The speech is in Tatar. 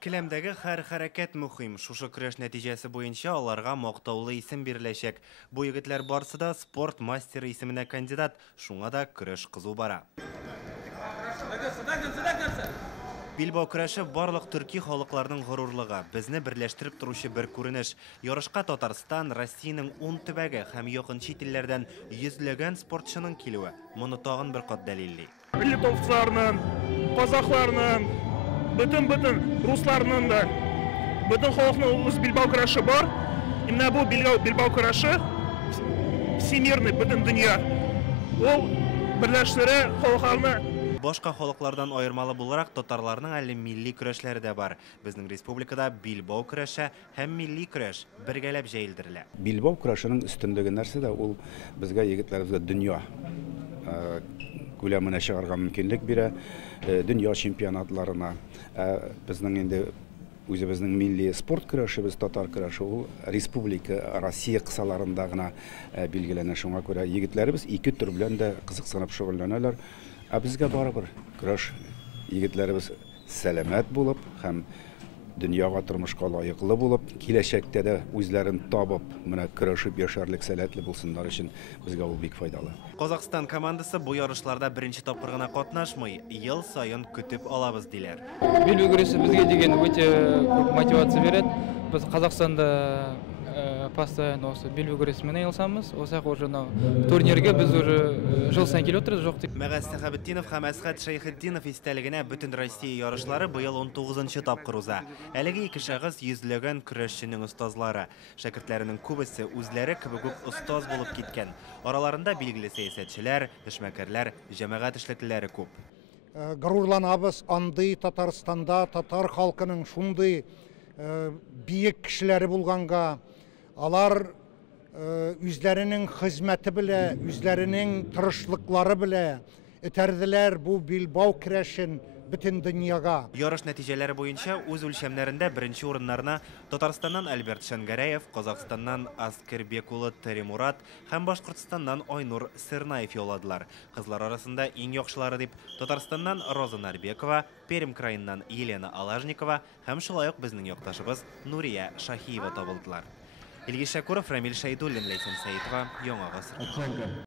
Спорт келемдәге һәр хәрәкәт мөһим. Шушы көрәш нәтиҗәсе буенча аларга мактаулы исем биреләчәк. Бу егетләр барысы да спорт мастеры исеменә кандидат. Шуңа да көрәш кызу бара. Билбау көрәше барлык төрки халыкларның горурлыгы. Безне берләштереп торучы бер күренеш. Ярышка Татарстан, Россиянең 10 төбәге һәм якын чит илләрдән йөзләгән спортчының килүе. Моны тагын бер кат дәлилли. Литовцларның, казакларның, bütün Ruslarның да, bütün халыкның үз билбау көрәше бар. Именно бу билбау көрәше всемирный, bütün дөнья. Ул берләштерә халыкларны. Башка халыклардан аермалы буларак татарларның әле милли көрәшләре дә бар. Безнең республикада билбау көрәше һәм милли көрәш бергәләп җәелдерелә. Билбау көрәшенең өстенлеге нәрсәдә? Ул безгә егетләребезгә дөнья күләменә чыгарга мөмкинлек бирә, дөнья чемпионатларына. Безнең инде үзебезнең милли спорт көрәшебез, татар көрәше, ул республика, Россия кысаларында гына билгеләнә. Шуңа күрә егетләребез ике төр белән дә кызыксынып шөгыльләнәләр. Безгә барыбер көрәш егетләребез сәламәт булып һәм дөньяга тормышка лаеклы булып, киләчәктә дә үзләрен табып, менә көрәшеп яшәрлек сәләтле булсыннар өчен безгә ул бик файдалы. Казакстан командасы бу ярышларда беренче тапкыр гына катнашмый, ел сайын көтеп алабыз диләр. Билбау көрәше безгә дигән үтә күп мотивация бирә. Без Казакстанда постоянно билбау көрәше менә ялсамыз, осак уже турнирга без уже жыл сайын килеп торабыз, жок дип. Мәгаз Сәхәбетдинов һәм Әсгать Шәйхетдинов истәлегенә бөтен Россия ярышлары быел 19-нчы тапкыр уза. Әлеге ике шәхес йөзләгән көрәшченең остазлары. Шәкертләренең күбесе үзләре кебек үк остаз булып киткән. Араларында билгеле сәясәтчеләр, эшмәкәрләр, җәмәгать эшлеклеләре күп. Горурланабыз, андый Татарстанда татар халкының шундый биек кешеләре булганга, алар үзләренең хезмәте белә, үзләренең тырышлыклары белә этәрделәр бу билбау көрәшен bütün дөньяга. Ярыш нәтиҗәләре буенча үз үлчәмнәрендә беренче урыннарына Татарстаннан Альберт Шәнгәрәев, Казакстаннан Аскербек улы Тәримурат һәм Башкортстаннан Айнур Сырнаев яуладылар. Кызлар арасында иң яхшылары дип Татарстаннан Роза Нарбекова, Пермь краеннан Елена Алажникова һәм шулай ук безнең якташыбыз Нурия Шаһиева табылдылар. Илгиз Шәкуров, Рамил Шәйдуллин, Ләйсән Сәетова, Яңа гасыр.